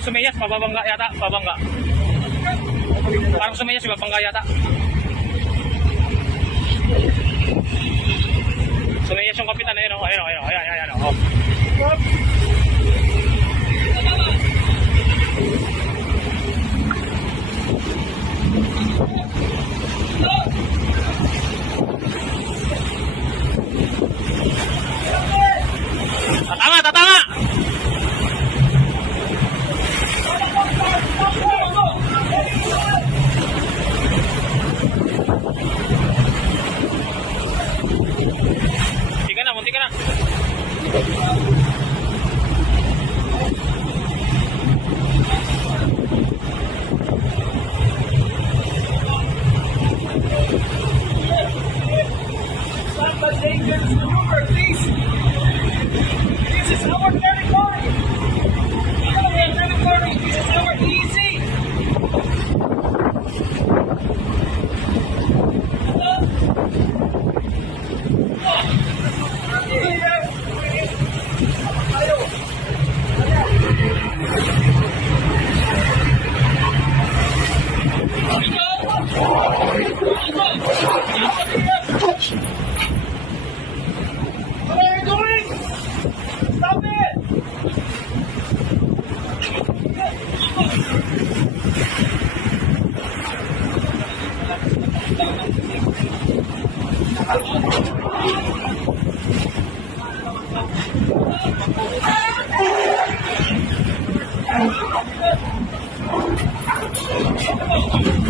sumiyas, pababangga yata, pabangga. Parang sumiyas, pabangga yata. Sumiyas yung kapitan, ayun, ayan, oh. Tatama! Munti ka na. Stop the dangerous maneuver, please. This is our territory. This is our easy. What are you doing? Stop it! Come on.